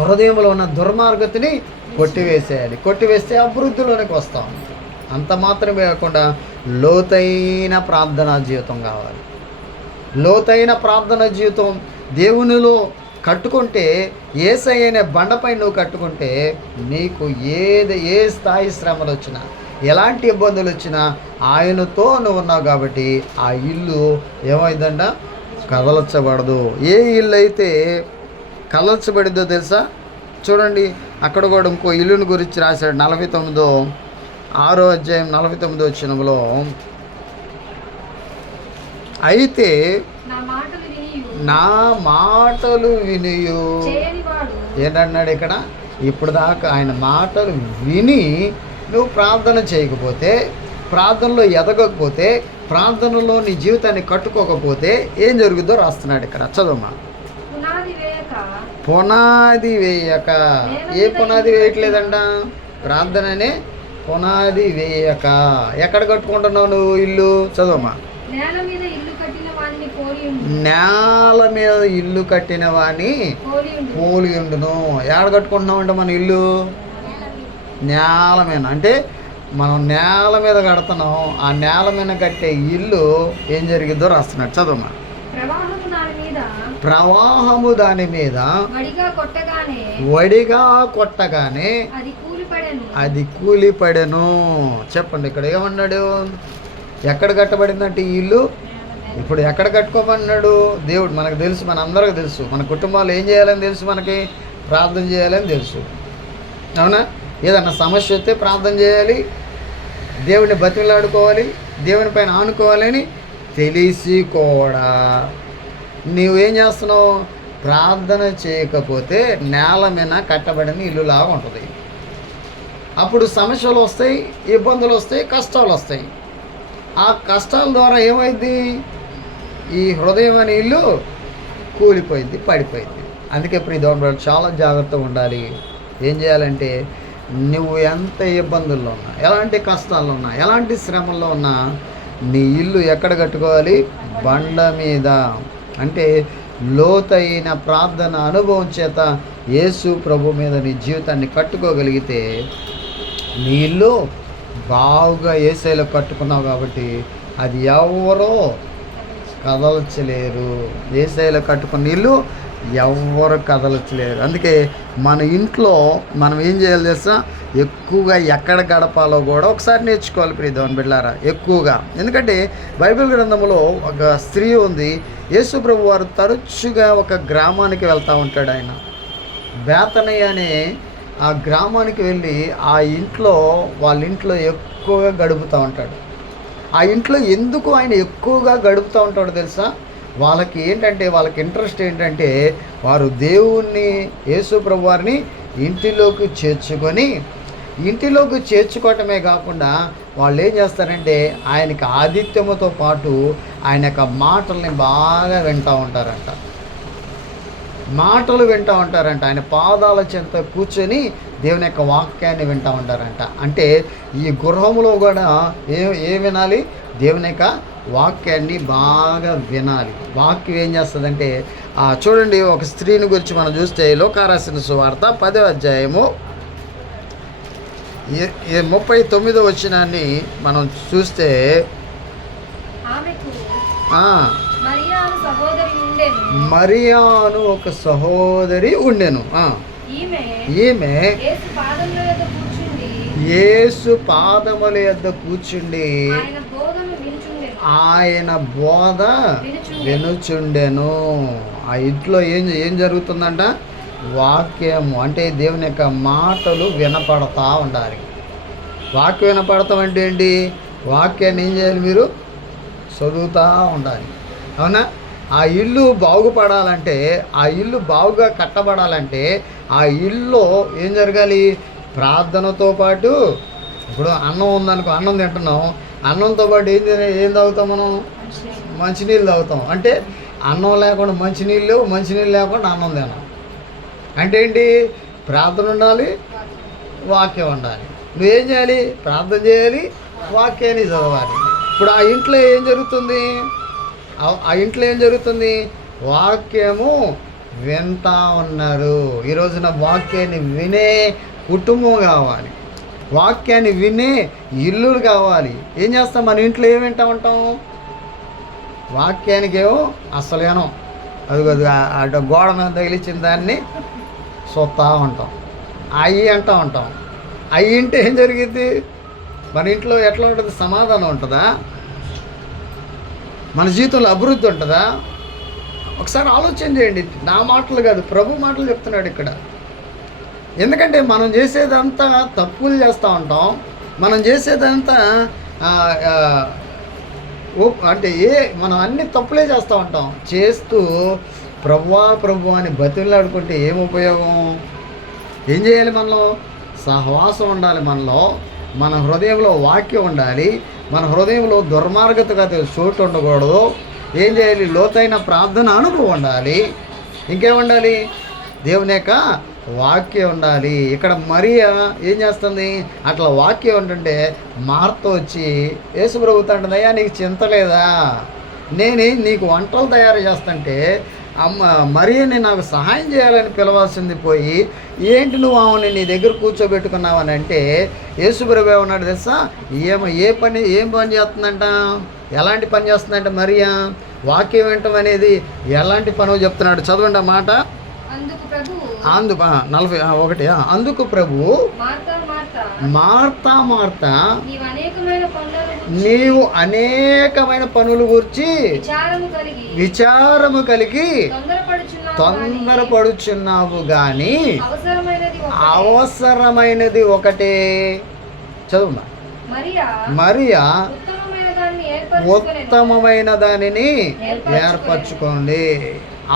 హృదయంలో ఉన్న దుర్మార్గతని కొట్టివేసేయాలి. కొట్టివేస్తే అభివృద్ధిలోనికి వస్తాం. అంత మాత్రమే కాకుండా లోతైన ప్రార్థనా జీవితం కావాలి. లోతైన ప్రార్థనా జీవితం దేవునిలో కట్టుకుంటే, యేసయ్య అనే బండపై నువ్వు కట్టుకుంటే నీకు ఏ స్థాయి శ్రమలు వచ్చినా, ఎలాంటి ఇబ్బందులు వచ్చినా ఆయనతో నువ్వు ఉన్నావు కాబట్టి ఆ ఇల్లు ఏమైందంట? కదలచబడదు. ఏ ఇల్లు అయితే కదలచబడిద్దో తెలుసా? చూడండి, అక్కడ కూడా ఇంకో ఇల్లుని గురించి రాశాడు. 6వ అధ్యాయం 49వ వచనంలో, అయితే నా మాటలు వినియు ఏంటన్నాడు ఇక్కడ? ఇప్పుడు దాకా ఆయన మాటలు విని నువ్వు ప్రార్థన చేయకపోతే, ప్రార్థనలో ఎదగకపోతే, ప్రార్థనలో నీ జీవితాన్ని కట్టుకోకపోతే ఏం జరుగుతుందో రాస్తున్నాడు ఇక్కడ. చదవమ్మా. పునాది వేయక. ఏ పునాది వేయట్లేదంట? ప్రార్థననే పునాది వేయక. ఎక్కడ కట్టుకుంటున్నావు నువ్వు ఇల్లు? చదవమ్మా. నేల మీద ఇల్లు కట్టిన వాని పోలి ఉండును. ఎక్కడ కట్టుకుంటున్నామంటే మన ఇల్లు నేల మీద, అంటే మనం నేల మీద కడుతున్నాం. ఆ నేల మీద కట్టే ఇల్లు ఏం జరిగిద్దో రాస్తున్నాడు, చదువు. ప్రవాహము దాని మీద వడిగా కొట్టగానే అది కూలిపడెను. చెప్పండి, ఇక్కడ ఏమన్నాడు? ఎక్కడ కట్టబడిందంటే ఈ ఇల్లు ఇప్పుడు ఎక్కడ కట్టుకోమన్నాడు దేవుడు? మనకు తెలుసు, మన అందరికీ తెలుసు. మన కుటుంబాలు ఏం చేయాలని తెలుసు, మనకి ప్రార్థన చేయాలని తెలుసు, అవునా? ఏదన్నా సమస్య వస్తే ప్రార్థన చేయాలి, దేవుడిని బతిలాడుకోవాలి, దేవుని పైన ఆనుకోవాలని తెలిసి కూడా నువ్వేం చేస్తున్నావు? ప్రార్థన చేయకపోతే నేల మీద కట్టబడిన ఇల్లులాగా ఉంటుంది. అప్పుడు సమస్యలు వస్తాయి, ఇబ్బందులు వస్తాయి, కష్టాలు వస్తాయి. ఆ కష్టాల ద్వారా ఏమైంది? ఈ హృదయం అనే ఇల్లు కూలిపోయింది, పడిపోయింది. అందుకే ప్రియదేవుని చాలా జాగ్రత్తగా ఉండాలి. ఏం చేయాలంటే నువ్వు ఎంత ఇబ్బందుల్లో ఉన్నా, ఎలాంటి కష్టాల్లో ఉన్నా, ఎలాంటి శ్రమల్లో ఉన్నా నీ ఇల్లు ఎక్కడ కట్టుకోవాలి? బండ మీద. అంటే లోతైన ప్రార్థన అనుభవం చేత యేసు ప్రభు మీద నీ జీవితాన్ని కట్టుకోగలిగితే నీ ఇల్లు బాగా యేసయ్యలో కట్టుకున్నావు కాబట్టి అది ఎవరో కదల్చలేరు. యేసయ్యలో కట్టుకున్న ఇల్లు ఎవరు కదల్చలేరు. అందుకే మన ఇంట్లో మనం ఏం చేయాలి తెలుసా? ఎక్కువగా ఎక్కడ గడపాలో కూడా ఒకసారి నేర్చుకోవాలి ప్రియదేవుని బిడ్డలారా, ఎక్కువగా. ఎందుకంటే బైబిల్ గ్రంథంలో ఒక స్త్రీ ఉంది. యేసు ప్రభు వారు తరచుగా ఒక గ్రామానికి వెళ్తూ ఉంటాడు. ఆయన బేతనయ్య అనే ఆ గ్రామానికి వెళ్ళి ఆ ఇంట్లో, వాళ్ళ ఇంట్లో ఎక్కువగా గడుపుతూ ఉంటాడు. ఆ ఇంట్లో ఎందుకు ఆయన ఎక్కువగా గడుపుతూ ఉంటాడో తెలుసా? వాళ్ళకి ఏంటంటే, వాళ్ళకి ఇంట్రెస్ట్ ఏంటంటే వారు దేవుణ్ణి, యేసు ప్రభు వారిని ఇంటిలోకి చేర్చుకోవటమే కాకుండా వాళ్ళు ఏం చేస్తారంటే ఆయనకి ఆతిథ్యముతో పాటు ఆయన యొక్క మాటల్ని బాగా వింటూ ఉంటారంట. ఆయన పాదాల చెంత కూర్చొని దేవుని యొక్క వాక్యాన్ని వింటూ ఉంటారంట. అంటే ఈ గృహంలో కూడా ఏం వినాలి? దేవుని యొక్క వాక్యాన్ని బాగా వినాలి. వాక్యం ఏం చేస్తుందంటే చూడండి, ఒక స్త్రీని గురించి మనం చూస్తే లోకారాసిన సువార్త 10వ అధ్యాయము 39వ వచనాన్ని మనం చూస్తే, మరియాను ఒక సహోదరి ఉండెను. ఈమె యేసు పాదముల యొద్ద కూర్చుండి ఆయన బోధ వినుచుండెను. ఆ ఇంట్లో ఏం జరుగుతుందంట? వాక్యము అంటే దేవుని యొక్క మాటలు వినపడతా ఉండాలి. వాక్యం వినపడతాం అంటే ఏంటి? వాక్యాన్ని ఏం చేయాలి? మీరు చదువుతూ ఉండాలి, అవునా? ఆ ఇల్లు బాగుపడాలంటే, ఆ ఇల్లు బాగుగా కట్టబడాలంటే ఆ ఇల్లు ఏం జరగాలి? ప్రార్థనతో పాటు, ఇప్పుడు అన్నం ఉందనుకో, అన్నం తింటున్నాం, అన్నంతో పాటు ఏం తాగుతాం మనం? మంచినీళ్ళు తాగుతాం. అంటే అన్నం లేకుండా మంచినీళ్ళు, మంచినీళ్ళు లేకుండా అన్నం తినాం. అంటే ఏంటి? ప్రార్థన ఉండాలి, వాక్యం ఉండాలి. నువ్వేం చేయాలి? ప్రార్థన చేయాలి, వాక్యాన్ని చదవాలి. ఇప్పుడు ఆ ఇంట్లో ఏం జరుగుతుంది? వాక్యము వింటా ఉన్నారు. ఈ రోజున వాక్యాన్ని వినే కుటుంబం కావాలి, వాక్యాన్ని వినే ఇల్లులు కావాలి. ఏం చేస్తాం? మన ఇంట్లో ఏం వింటూ ఉంటాం? వాక్యానికేమో అసలేనో అటు గోడ మీద తగిలించిన దాన్ని చూస్తూ ఉంటాం, అయ్యి అంటూ ఉంటాం. అయ్యి ఇంటే ఏం జరిగింది? మన ఇంట్లో ఎట్లా ఉంటుంది? సమాధానం ఉంటుందా? మన జీవితంలో అభివృద్ధి ఉంటుందా? ఒకసారి ఆలోచన చేయండి. నా మాటలు కాదు, ప్రభు మాటలు చెప్తున్నాడు ఇక్కడ. ఎందుకంటే మనం చేసేదంతా తప్పులు చేస్తూ ఉంటాం. మనం చేసేదంతా అంటే మనం అన్ని తప్పులే చేస్తూ ఉంటాం. చేస్తూ ప్రభు అని బతిలాడుకుంటే ఏం ఉపయోగం? ఏం చేయాలి? మనలో సహవాసం ఉండాలి, మనలో మన హృదయంలో వాక్యం ఉండాలి, మన హృదయంలో దుర్మార్గతగా చోటు ఉండకూడదు. ఏం చేయాలి? లోతైన ప్రార్థన అనుభవం ఉండాలి. ఇంకేముండాలి? దేవుని యొక్క వాక్యం ఉండాలి. ఇక్కడ మరియా ఏం చేస్తుంది? అట్లా వాక్యం ఉంటుంటే మార్త వచ్చి యేసు ప్రభుతో అంటుంది, అయ్యా నీకు చింత లేదా? నేనేం నీకు వంటలు తయారు చేస్తుంటే అమ్మ మరియని నాకు సహాయం చేయాలని పిలవాల్సింది పోయి ఏంటి నువ్వు ఆమెని నీ దగ్గర కూర్చోబెట్టుకున్నావని అంటే యేసుప్రభు ఏమన్నాడు తెలుసా, ఏం పని చేస్తుందంట, ఎలాంటి పని చేస్తుందంట మరియా, వాక్యం వినటం అనేది ఎలాంటి పనో చెప్తున్నాడు. చదవండి ఆ మాట. అందుకు 41 అందుకు ప్రభువు మార్తా నీవు అనేకమైన పనులు గురించి విచారము కలిగి తొందరపడుచున్నావు గాని అవసరమైనది ఒకటే. చదువు. మరియా ఉత్తమమైన దానిని ఏర్పరచుకోండి.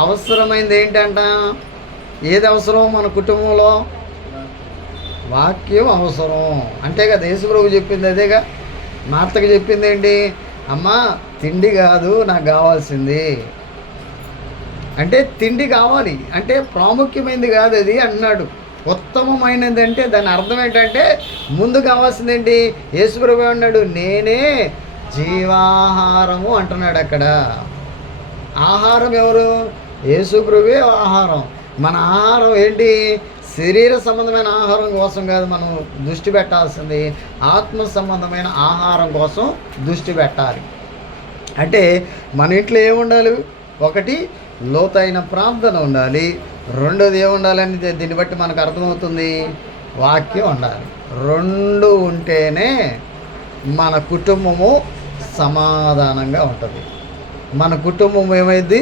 అవసరమైనది ఏంటంట? ఏది అవసరం మన కుటుంబంలో? వాక్యం అవసరం. అంతే కదా యేసుప్రభు చెప్పింది, అదేగా మార్తకి చెప్పింది ఏంటి, అమ్మా తిండి కాదు నాకు కావాల్సింది అంటే, తిండి కావాలి అంటే ప్రాముఖ్యమైనది కాదు అది అన్నాడు. ఉత్తమమైనది అంటే దాని అర్థం ఏంటంటే ముందు కావాల్సింది ఏంటి? యేసుప్రభు అన్నాడు నేనే జీవాహారము అంటున్నాడు. అక్కడ ఆహారం ఎవరు? యేసుప్రభువే ఆహారం. మన ఆహారం ఏంటి? శరీర సంబంధమైన ఆహారం కోసం కాదు మనం దృష్టి పెట్టాల్సింది, ఆత్మ సంబంధమైన ఆహారం కోసం దృష్టి పెట్టాలి. అంటే మన ఇంట్లో ఏముండాలి? ఒకటి లోతైన ప్రార్థన ఉండాలి, రెండోది ఏముండాలని దీన్ని బట్టి మనకు అర్థమవుతుంది, వాక్యం ఉండాలి. రెండు ఉంటేనే మన కుటుంబము సమాధానంగా ఉంటుంది. మన కుటుంబం ఏమైంది?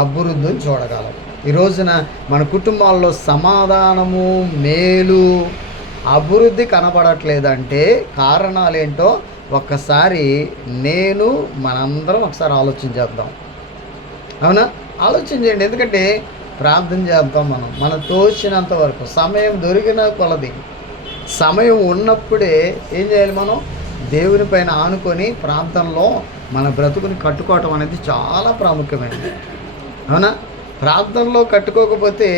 అభివృద్ధిని చూడగలం. ఈ రోజున మన కుటుంబాల్లో సమాధానము, మేలు, అభివృద్ధి కనబడట్లేదంటే కారణాలు ఏంటో ఒక్కసారి మనందరం ఒకసారి ఆలోచించేద్దాం. అవునా? ఆలోచించండి. ఎందుకంటే ప్రార్థన చేద్దాం. మనం తోచినంత వరకు సమయం దొరికిన కొలది, సమయం ఉన్నప్పుడే ఏం చేయాలి? మనం దేవుని పైన ఆనుకొని ప్రార్థనలో మన బ్రతుకుని కట్టుకోవటం అనేది చాలా ప్రాముఖ్యమైనది. అవునా? ప్రార్థనలో కట్టుకోకపోతే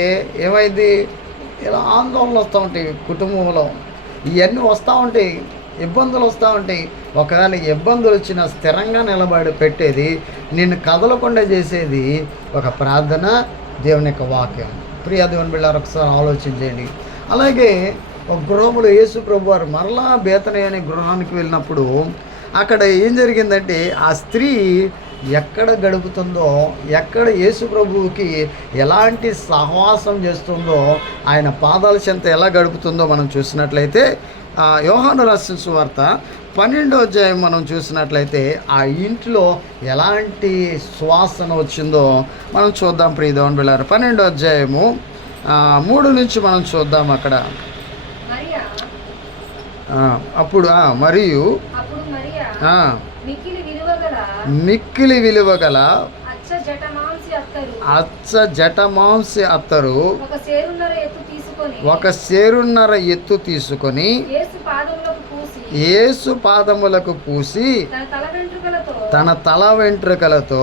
ఏమైంది? ఇలా ఆందోళనలు వస్తూ ఉంటాయి కుటుంబంలో, ఇవన్నీ వస్తూ ఉంటాయి, ఇబ్బందులు వస్తూ ఉంటాయి. ఒకవేళ ఇబ్బందులు వచ్చినా స్థిరంగా నిలబడి పెట్టేది, నిన్ను కదలకుండా చేసేది ఒక ప్రార్థన, దేవుని యొక్క వాక్యం. ప్రియ దేవుని బిడ్డలారా ఒకసారి ఆలోచించండి. అలాగే ఒక గృహంలో యేసుప్రభు వారు మరలా బేతనీ అనే గృహానికి వెళ్ళినప్పుడు అక్కడ ఏం జరిగిందంటే ఆ స్త్రీ ఎక్కడ గడుపుతుందో, ఎక్కడ యేసుప్రభువుకి ఎలాంటి సహవాసం చేస్తుందో, ఆయన పాదాల చెంత ఎలా గడుపుతుందో మనం చూసినట్లయితే యోహాను రాసిన సువార్త 12వ అధ్యాయం మనం చూసినట్లయితే ఆ ఇంట్లో ఎలాంటి సువాసన వచ్చిందో మనం చూద్దాం. ప్రియ దేవుని బిడ్డలారా 12వ అధ్యాయము 3 నుంచి మనం చూద్దాం. అక్కడ అప్పుడు మరియు మిక్కిలి విలువగల అచ్చ జటమాంసి అత్తరు ఒక సేరున్నర ఎత్తు తీసుకొని యేసు పాదములకు పూసి తన తల వెంట్రుకలతో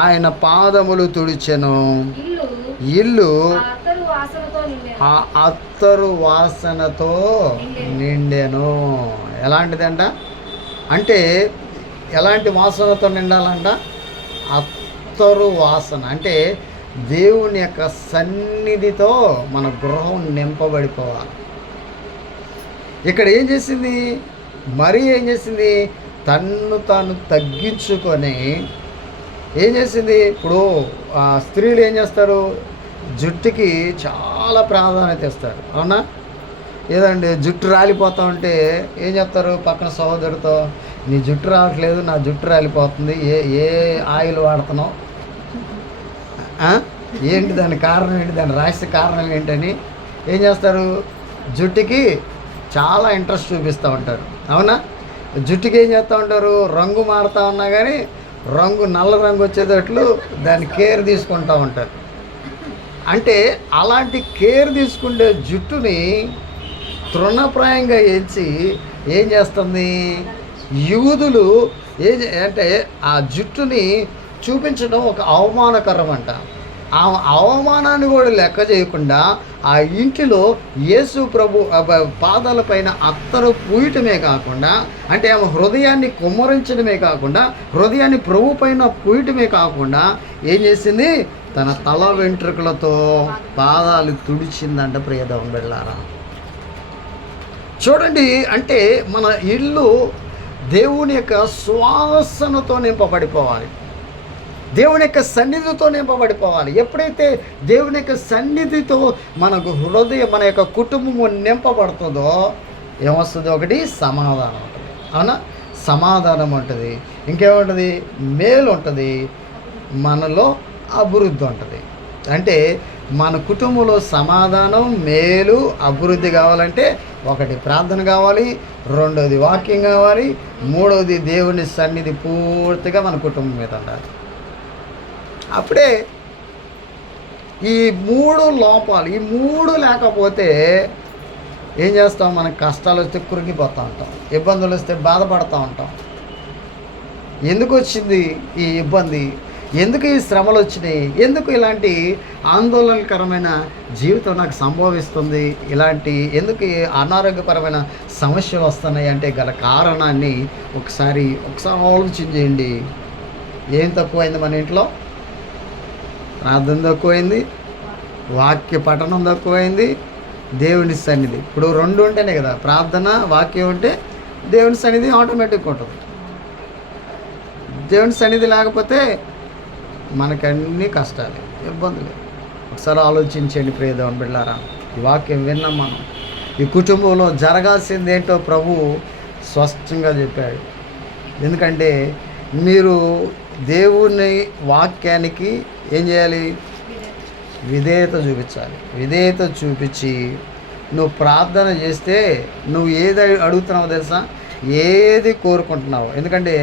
ఆయన పాదములు తుడిచెను. ఇల్లు ఆ అత్తరు వాసనతో నిండెను. ఎలాంటిదంట అంటే ఎలాంటి వాసనతో నిండాలంట? అత్తరు వాసన. అంటే దేవుని యొక్క సన్నిధితో మన గృహం నింపబడిపోవాలి. ఇక్కడ ఏం చేసింది? ఏం చేసింది? తన్ను తాను తగ్గించుకొని ఏం చేసింది? ఇప్పుడు స్త్రీలు ఏం చేస్తారు? జుట్టుకి చాలా ప్రాధాన్యత ఇస్తారు. అవునా? ఏదండి జుట్టు రాలిపోతూ ఉంటే ఏం చెప్తారు పక్కన సహోదరుడితో, నీ జుట్టు రావట్లేదు, నా జుట్టు రాలిపోతుంది, ఏ ఆయిల్ వాడుతున్నావు, ఏంటి దాని కారణం ఏంటి, దాని రహస్య కారణం ఏంటని ఏం చేస్తారు? జుట్టుకి చాలా ఇంట్రెస్ట్ చూపిస్తూ ఉంటారు. అవునా? జుట్టుకి ఏం చేస్తూ ఉంటారు? రంగు మారుతూ ఉన్నా కానీ నల్ల రంగు వచ్చేటట్లు దాన్ని కేర్ తీసుకుంటూ ఉంటారు. అంటే అలాంటి కేర్ తీసుకుంటే జుట్టుని తృణప్రాయంగా ఎంచి ఏం చేస్తుంది? యూదులు అంటే ఆ జుట్టుని చూపించడం ఒక అవమానకరం అంట. ఆ అవమానాన్ని కూడా లెక్క చేయకుండా ఆ ఇంటిలో యేసు ప్రభు పాదాలపైన అత్తరు పూయటమే కాకుండా, అంటే ఆమె హృదయాన్ని కుమ్మరించడమే కాకుండా, హృదయాన్ని ప్రభు పైన పూయటమే కాకుండా ఏం చేసింది? తన తల వెంట్రుకలతో పాదాలు తుడిచిందంట. ప్రియదవం వెళ్ళారా చూడండి. అంటే మన ఇల్లు దేవుని యొక్క సువాసనతో నింపబడిపోవాలి, దేవుని యొక్క సన్నిధితో నింపబడిపోవాలి. ఎప్పుడైతే దేవుని యొక్క సన్నిధితో మనకు హృదయం, మన యొక్క కుటుంబము నింపబడుతుందో ఏమొస్తుంది? ఒకటి సమాధానం ఉంటుంది. అవునా? సమాధానం ఉంటుంది, ఇంకేముంటుంది? మేలు ఉంటుంది, మనలో అభివృద్ధి ఉంటుంది. అంటే మన కుటుంబంలో సమాధానం, మేలు, అభివృద్ధి కావాలంటే ఒకటి ప్రార్థన కావాలి, రెండోది వాక్యం కావాలి, మూడవది దేవుని సన్నిధి పూర్తిగా మన కుటుంబం మీద ఉండాలి. అప్పుడే ఈ మూడు లోపాలు, ఈ మూడు లేకపోతే ఏం చేస్తాం? మనకు కష్టాలు వస్తే కురిగిపోతూ ఉంటాం, ఇబ్బందులు వస్తే బాధపడుతూ ఉంటాం. ఎందుకు వచ్చింది ఈ ఇబ్బంది? ఎందుకు ఈ శ్రమలు వచ్చినాయి? ఎందుకు ఇలాంటి ఆందోళనకరమైన జీవితం నాకు సంభవిస్తుంది? ఎందుకు అనారోగ్యపరమైన సమస్యలు వస్తున్నాయి అంటే గల కారణాన్ని ఒకసారి ఆలోచించేయండి. ఏం తక్కువైంది మన ఇంట్లో? ప్రార్థన తక్కువైంది, వాక్య పఠనం తక్కువైంది, దేవుని సన్నిధి. ఇప్పుడు రెండు ఉంటేనే కదా, ప్రార్థన వాక్యం ఉంటే దేవుని సన్నిధి ఆటోమేటిక్గా ఉంటుంది. దేవుని సన్నిధి లేకపోతే మనకన్నీ కష్టాలు, ఇబ్బందులు. ఒకసారి ఆలోచించండి ప్రియదేవుని బిడ్డలారా. ఈ వాక్యం విన్నాం మనం. ఈ కుటుంబంలో జరగాల్సింది ఏంటో ప్రభు స్పష్టంగా చెప్పాడు. ఎందుకంటే మీరు దేవుని వాక్యానికి ఏం చేయాలి? విధేయత చూపించాలి. విధేయత చూపించి నువ్వు ప్రార్థన చేస్తే నువ్వు ఏది అడుగుతున్నావో తెలుసా? ఏది కోరుకుంటున్నావు? ఎందుకంటే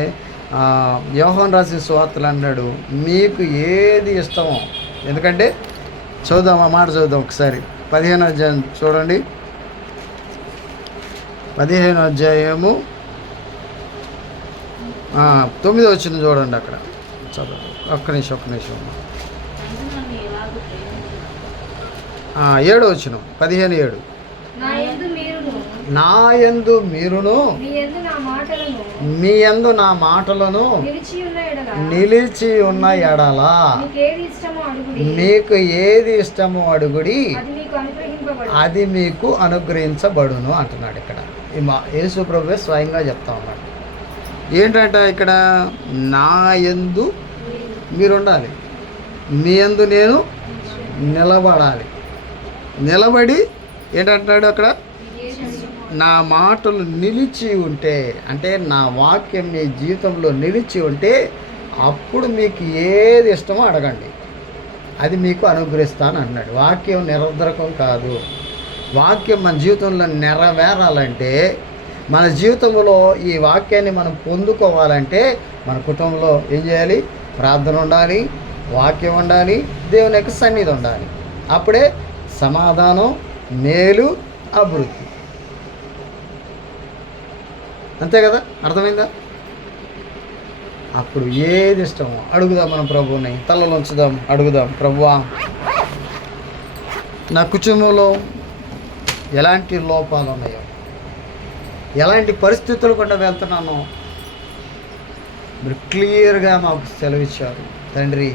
యోహాను రాసిన సువార్తలు అన్నాడు, మీకు ఏది ఇష్టమో. ఎందుకంటే చూద్దాం, ఆ మాట చూద్దాం ఒకసారి. 15వ అధ్యాయం చూడండి. 15వ అధ్యాయము 9వ వచనం చూడండి. అక్కడ చదువు. ఒక్క నిమిషం 7వ వచనం. 15:7. నా యందు మీరును మీ యందు నా మాటలను నిలిచి ఉన్న ఎడల మీకు ఏది ఇష్టమో అడుగుడి, అది మీకు అనుగ్రహించబడును అంటున్నాడు. ఇక్కడ యేసు ప్రభువే స్వయంగా చెప్తా ఉన్నాడు. ఏంటంట ఇక్కడ? నా యందు మీరు ఉండాలి, మీ యందు నేను నిలబడాలి. నిలబడి ఏంటంటున్నాడు అక్కడ? నా మాటలు నిలిచి ఉంటే, అంటే నా వాక్యం మీ జీవితంలో నిలిచి ఉంటే అప్పుడు మీకు ఏది ఇష్టమో అడగండి, అది మీకు అనుగ్రహిస్తాను అన్నాడు. వాక్యం నిరర్ధకం కాదు. వాక్యం మన జీవితంలో నెరవేరాలంటే, మన జీవితంలో ఈ వాక్యాన్ని మనం పొందుకోవాలంటే మన కుటుంబంలో ఏం చేయాలి? ప్రార్థన ఉండాలి, వాక్యం ఉండాలి, దేవుని యొక్క సన్నిధి ఉండాలి. అప్పుడే సమాధానం, మేలు, అభివృద్ధి. అంతే కదా? అర్థమైందా? అప్పుడు ఏది ఇష్టమో అడుగుదాం. మనం ప్రభువుని తలలో ఉంచుదాం, అడుగుదాం. ప్రభువా, నా కుటుంబంలో ఎలాంటి లోపాలు ఉన్నాయో, ఎలాంటి పరిస్థితులు కూడా వెళ్తున్నానో మీరు క్లియర్గా మాకు సెలవిచ్చారు తండ్రి.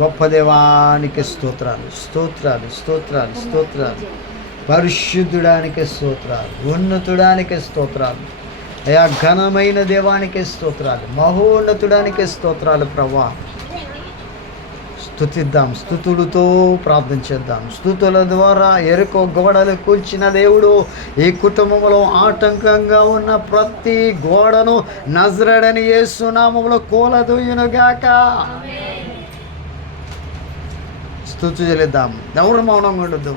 గొప్ప దేవానికి స్తోత్రాలు, స్తోత్రాలు, స్తోత్రాలు, స్తోత్రాలు. పరిశుద్ధుడానికి స్తోత్రాలు, ఉన్నతుడానికి స్తోత్రాలు అయా. ఘనమైన దేవానికి స్తోత్రాలు, మహోన్నతుడానికి స్తోత్రాలు. ప్రభువా, స్తుతిద్దాం, స్తుతులతో ప్రార్థన చేద్దాం. స్తుతుల ద్వారా ఎరుకో గోడలు కూల్చిన దేవుడు ఈ కుటుంబంలో ఆటంకంగా ఉన్న ప్రతి గోడను నజరేయుడైన యేసు నామములో కూలదోయునుగాక. స్తుతి చెల్లిద్దాం. ఎవరు మౌనంగా ఉండదు.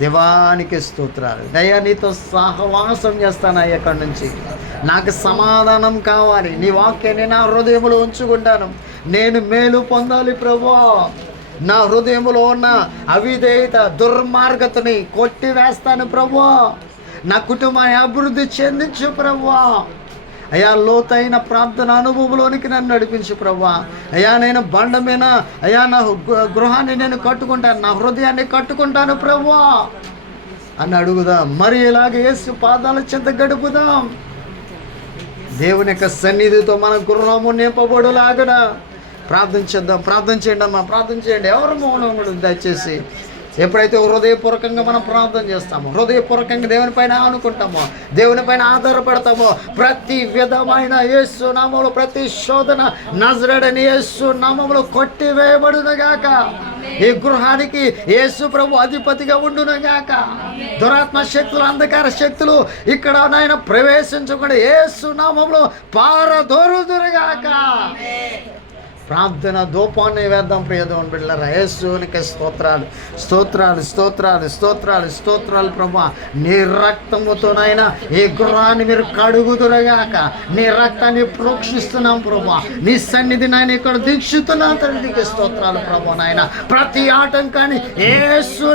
దేవానికి స్తోత్రాలు. దయా నీతో సహవాసం చేస్తాను ఎక్కడి నుంచి. నాకు సమాధానం కావాలి. నీ వాక్యాన్ని నా హృదయంలో ఉంచుకుంటాను. నేను మేలు పొందాలి ప్రభువా. నా హృదయంలో ఉన్న అవిధేయత, దుర్మార్గతని కొట్టివేస్తాను ప్రభువా. నా కుటుంబాన్ని అభివృద్ధి చెందించు ప్రభువా. అయా లోతైన ప్రార్థన అనుభవంలోనికి నన్ను నడిపించు ప్రభా. అయా నేను బండ మీద అయా నా గృహాన్ని నేను కట్టుకుంటాను, నా హృదయాన్ని కట్టుకుంటాను ప్రభా అని అడుగుదాం. మరి ఇలాగ యేసు పాదాల చెంత గడుపుదాం. దేవుని యొక్క సన్నిధితో మన గృహము నింపబడులాగన ప్రార్థించేద్దాం. ప్రార్థన చేయండి అమ్మా, ప్రార్థన చేయండి. ఎవరు మౌనం కూడా దయచేసి. ఎప్పుడైతే హృదయపూర్వకంగా మనం ప్రార్థన చేస్తామో, హృదయపూర్వకంగా దేవునిపైన ఆనుకుంటామో, దేవునిపైన ఆధారపడతామో, ప్రతి విధమైన యేసు నామములో ప్రతి శోధన నజరేయుడైన యేసు నామములో కొట్టివేయబడునుగాక. ఈ గృహానికి యేసు ప్రభు అధిపతిగా ఉండునుగాక. దురాత్మ శక్తులు, అంధకార శక్తులు ఇక్కడ నాయన ప్రవేశించకుండా యేసు నామములో పారదోరుదురుగాక. ప్రార్థన ధూపాన్ని వేద్దాం ప్రియదేవుని బిడ్డలారా. యేసునికి స్తోత్రాలు, స్తోత్రాలు, స్తోత్రాలు, స్తోత్రాలు, స్తోత్రాలు ప్రభా. నీ రక్తముతోనైనా ఈ గృహాన్ని మీరు కడుగుదురుగాక. నీ రక్తాన్ని ప్రోక్షిస్తున్నాం ప్రభా. నీ సన్నిధి నాయన ఇక్కడ దీక్షిస్తున్నాం తండ్రికి స్తోత్రాలు ప్రభా. నాయన ప్రతి ఆటంకాన్ని యేసు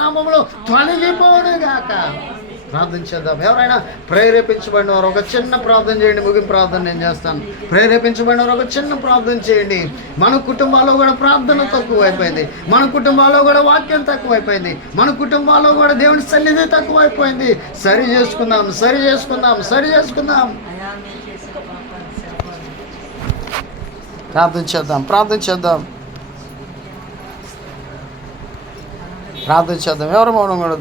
నామములో తొలగిపోనుగాక. ప్రార్థన చేద్దాం. ఎవరైనా ప్రేరేపించబడిన వారు ఒక చిన్న ప్రార్థన చేయండి. ముగింపు ప్రార్థన నేను చేస్తాను. ప్రేరేపించబడిన వారు ఒక చిన్న ప్రార్థన చేయండి. మన కుటుంబాల్లో కూడా ప్రార్థన తక్కువైపోయింది, మన కుటుంబాల్లో కూడా వాక్యం తక్కువైపోయింది, మన కుటుంబాల్లో కూడా దేవుని సన్నిధి తక్కువైపోయింది. సరి చేసుకుందాం, సరి చేసుకుందాం, సరి చేసుకుందాం. ప్రార్థన చేద్దాం, ప్రార్థన చేద్దాం, ప్రార్థన చేద్దాం. ఎవరు మౌనం కూడా